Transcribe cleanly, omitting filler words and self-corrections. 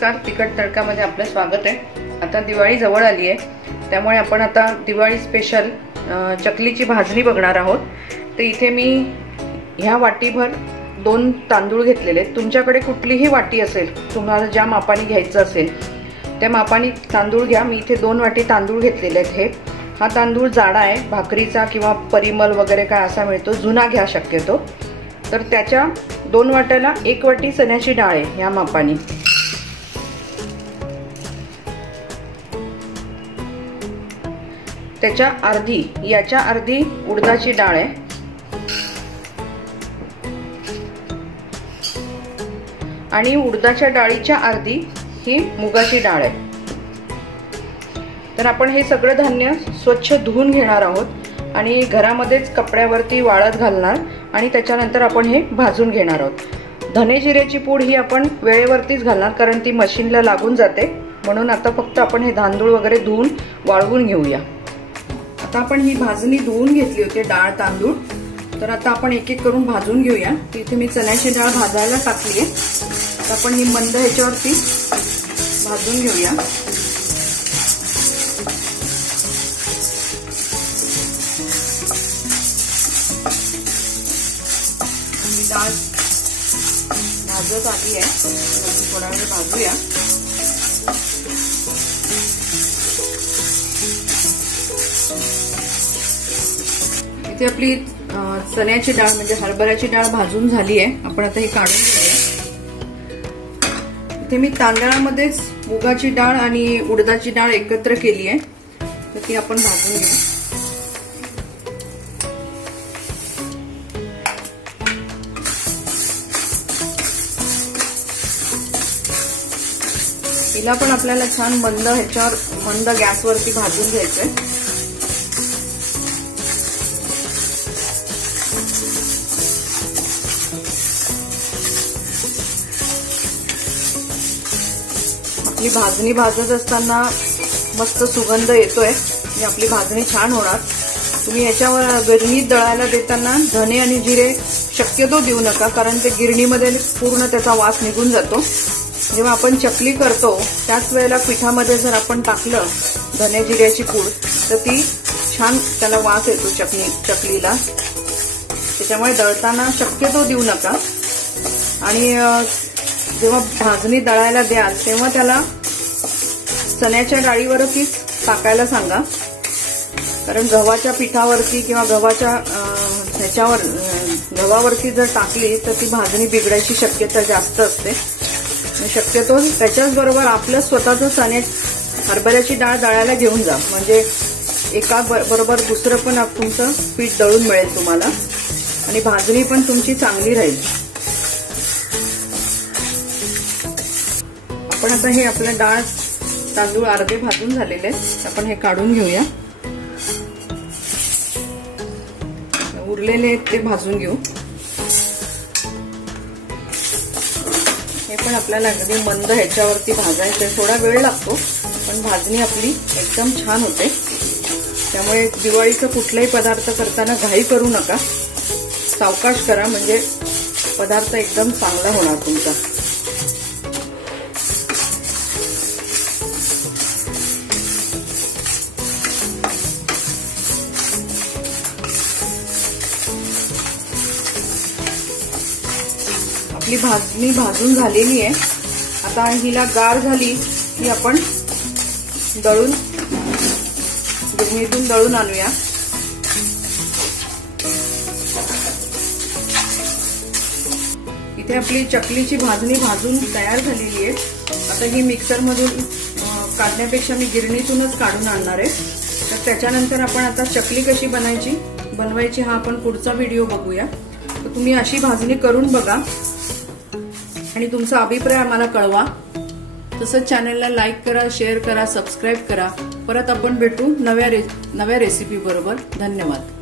नमस्कार, तिखट तडकामध्ये आपलं स्वागत आहे। आता दिवाळी जवळ आली आहे, त्यामुळे आपण आता दिवाळी स्पेशल चकलीची भाजणी बघणार आहोत। तर इथे मी ह्या वाटीभर 2 तांदूळ घेतलेले आहेत। तुमच्याकडे कुठलीही वाटी असेल, तुम्हाला ज्या मापाने घ्यायचं असेल त्या मापाने तांदूळ घ्या। मी इथे 2 वाटी तांदूळ घेतलेले आहेत। हा तांदूळ जाडा आहे, भाकरीचा किंवा परिमल वगैरे काय असा मिळतो, जुना घ्या शक्यतो। तर त्याच्या 2 वाट्याला 1 वाटी चण्याची डाळ आहे या मापाने। त्याच्या अर्धी, याच्या अर्धी उडदाची डाळ आहे आणि उडदाच्या डाळीच्या अर्धी ही मुगाची डाळ आहे। तर आपण हे सगळं धान्य स्वच्छ धुवून घेणार आहोत आणि घरामध्येच कपड्यावरती वाळत घालणार आणि त्याच्यानंतर आपण हे भाजून घेणार आहोत। धने जिऱ्याची पूड ही आपण वेळेवरतीच घालणार, कारण ती मशीनला लागून जाते, म्हणून आता फक्त आपण हे तांदूळ वगैरे धुवून वाळवून घेऊया। आता आपण ही भाजणी धुवून घेतली होती डाळ तांदूळ, तर आता आपण एक एक करून भाजून घेऊया। इथे मी चण्याची डाळ भाजायला टाकली आहे, तर आपण ही मंद ह्याच्यावरती भाजून घेऊया। डाळ भाजत आली आहे, थोडा वेळ भाजूया। इथे आपली चण्याची डाळ म्हणजे हरभऱ्याची डाळ भाजून झाली आहे। आपण आता हे काढून घेऊया। इथे मी तांदळामध्येच मुगाची डाळ आणि उडदाची डाळ एकत्र केली आहे, तर ती आपण भाजून घेऊ। हिला पण आपल्याला छान मंद ह्याच्यावर मंद गॅसवरती भाजून घ्यायचंय। आपली भाजणी भाजत असताना मस्त सुगंध येतोय आणि आपली भाजणी छान होणार। तुम्ही याच्यावर गिरणीत दळायला देताना धने आणि जिरे शक्यतो देऊ नका, कारण ते गिरणीमध्ये पूर्ण त्याचा वास निघून जातो। जेव्हा आपण चकली करतो त्याच वेळेला पिठामध्ये जर आपण टाकलं धने जिऱ्याची पूड, तर ती छान त्याला वास येतो चकलीला। त्याच्यामुळे दळताना शक्यतो देऊ नका आणि जेव्हा भाजणी दळायला द्याल तेव्हा त्याला चण्याच्या डाळीवरतीच टाकायला सांगा, कारण गव्हाच्या पिठावरती किंवा गव्हाच्या ह्याच्यावर गव्हावरती जर टाकली तर ती भाजणी बिघडायची शक्यता जास्त असते। शक्यतो त्याच्याच बरोबर आपलं स्वतःचं हरभऱ्याची डाळ दळायला घेऊन जा, म्हणजे एका बरोबर दुसरं पण तुमचं पीठ दळून मिळेल तुम्हाला आणि भाजणी पण तुमची चांगली राहील। आपण आता हे आपलं डाळ तांदूळ अर्धे भाजून झालेले आहेत, आपण हे काढून घेऊया। उरलेले आहेत ते भाजून घेऊ। हे पण आपल्याला अगदी मंद ह्याच्यावरती भाजायचं, थोडा वेळ लागतो, पण भाजणी आपली एकदम छान होते। त्यामुळे दिवाळीचं कुठलाही पदार्थ करताना घाई करू नका, सावकाश करा, म्हणजे पदार्थ एकदम चांगला होणार तुमचा। आपली भाजणी भाजून झालेली आहे। आता हिला गार झाली की आपण गिरणीतून दळून आणूया। इथे आपली चकलीची भाजणी भाजून तयार झालेली आहे। आता ही मिक्सर मधून काढण्यापेक्षा मी गिरणीतूनच काढून आणणार आहे। तर त्याच्यानंतर आपण आता चकली कशी बनवायची हा आपण पुढचा व्हिडिओ बघूया। तर तुम्ही अशी भाजणी करून बघा आणि तुमचा अभिप्राय आम्हाला कळवा। तसंच चॅनलला लाईक करा, शेअर करा, सबस्क्राईब करा। परत आपण भेटू नव्या रेसिपी बरोबर। धन्यवाद।